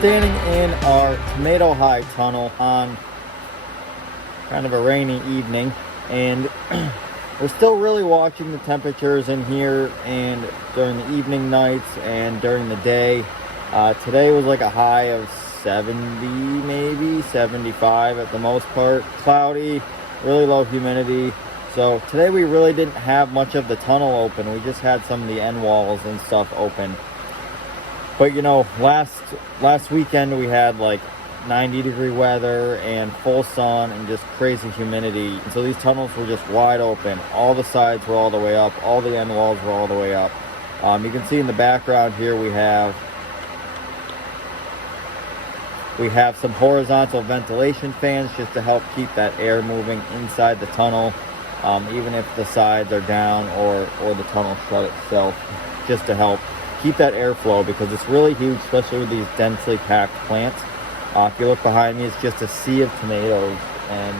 standing in our tomato high tunnel on kind of a rainy evening, and we're still really watching the temperatures in here and during the evening nights and during the day. Today was like a high of 70, maybe 75 at the most part. Cloudy, really low humidity. So today we really didn't have much of the tunnel open. We just had some of the end walls and stuff open. But you know, last weekend we had like 90-degree weather and full sun and just crazy humidity. And so these tunnels were just wide open. All the sides were all the way up. All the end walls were all the way up. You can see in the background here we have some horizontal ventilation fans just to help keep that air moving inside the tunnel, even if the sides are down or the tunnel shut itself, just to help keep that airflow, because it's really huge, especially with these densely packed plants. If you look behind me, it's just a sea of tomatoes, and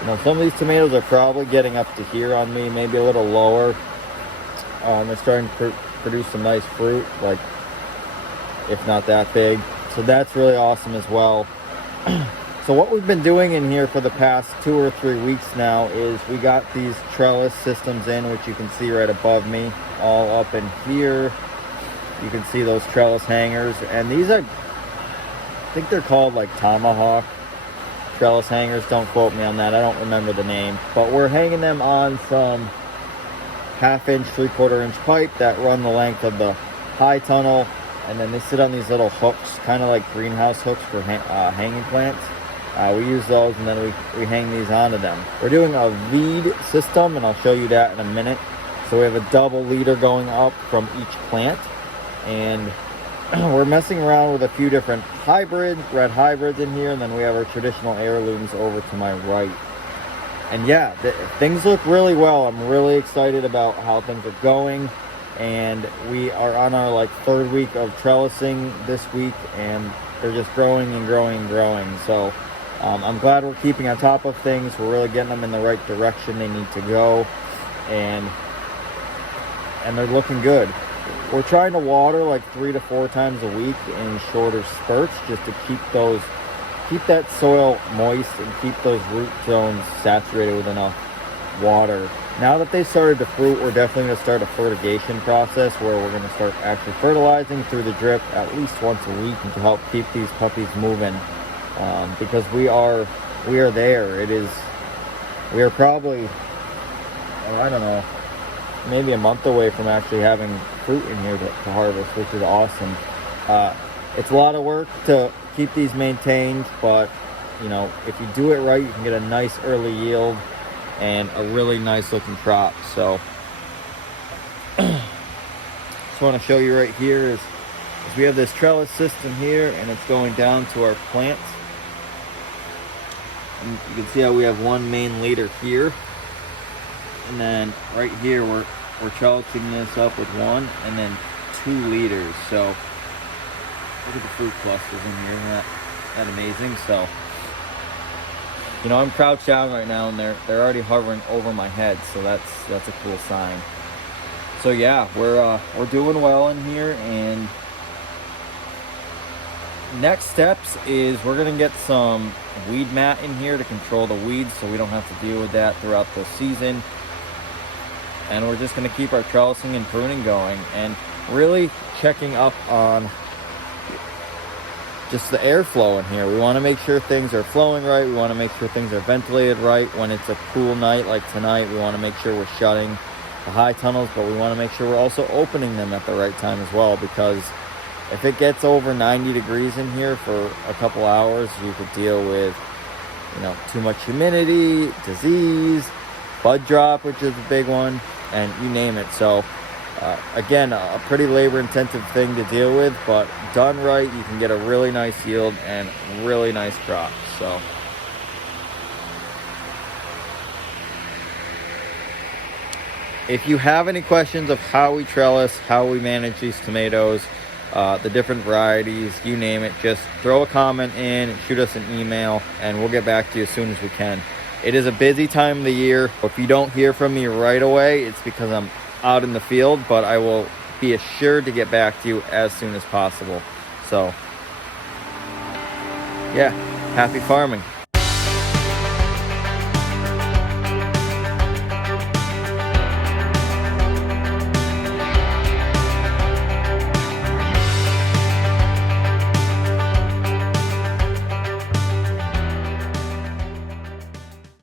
you know, some of these tomatoes are probably getting up to here on me, maybe a little lower. They're starting to produce some nice fruit, like if not that big. So that's really awesome as well. So what we've been doing in here for the past 2 or 3 weeks now is we got these trellis systems in, which you can see right above me, all up in here. You can see those trellis hangers, and these are, I think they're called like tomahawk trellis hangers. Don't quote me on that, I don't remember the name. But we're hanging them on some 1/2 inch, 3/4 inch pipe that run the length of the high tunnel. And then they sit on these little hooks, kind of like greenhouse hooks for hanging plants. We use those, and then we hang these onto them. We're doing a lead system, and I'll show you that in a minute. So we have a double leader going up from each plant. And we're messing around with a few different red hybrids in here. And then we have our traditional heirlooms over to my right. And yeah, things look really well. I'm really excited about how things are going. And we are on our like 3rd week of trellising this week, and they're just growing and growing and growing. So I'm glad we're keeping on top of things. We're really getting them in the right direction they need to go, and they're looking good. We're trying to water like 3 to 4 times a week in shorter spurts, just to keep that soil moist and keep those root zones saturated with enough water. Now that they started to fruit, we're definitely going to start a fertigation process where we're going to start actually fertilizing through the drip at least once a week to help keep these puppies moving, because we are there. We are probably, I don't know, maybe a month away from actually having fruit in here to harvest, which is awesome. It's a lot of work to keep these maintained, but you know, if you do it right, you can get a nice early yield and a really nice looking crop. So just want to show you right here is we have this trellis system here, and it's going down to our plants. And you can see how we have one main leader here, and then right here we're trellising this up with 1 and then 2 leaders. So look at the fruit clusters in here. Isn't that amazing? So you know, I'm crouched down right now, and they're already hovering over my head, so that's a cool sign. So yeah, we're doing well in here, and next steps is we're gonna get some weed mat in here to control the weeds, so we don't have to deal with that throughout the season. And we're just gonna keep our trellising and pruning going, and really checking up on just the airflow in here. We want to make sure things are flowing right. We want to make sure things are ventilated right. When it's a cool night like tonight, we want to make sure we're shutting the high tunnels, but we want to make sure we're also opening them at the right time as well, because if it gets over 90 degrees in here for a couple hours, you could deal with, you know, too much humidity, disease, bud drop, which is a big one, and you name it. So again, a pretty labor-intensive thing to deal with, but done right, you can get a really nice yield and really nice crop. So if you have any questions of how we trellis, how we manage these tomatoes, the different varieties, you name it, just throw a comment in, shoot us an email, and we'll get back to you as soon as we can. It is a busy time of the year. If you don't hear from me right away, it's because I'm out in the field, but I will be assured to get back to you as soon as possible. So yeah, happy farming.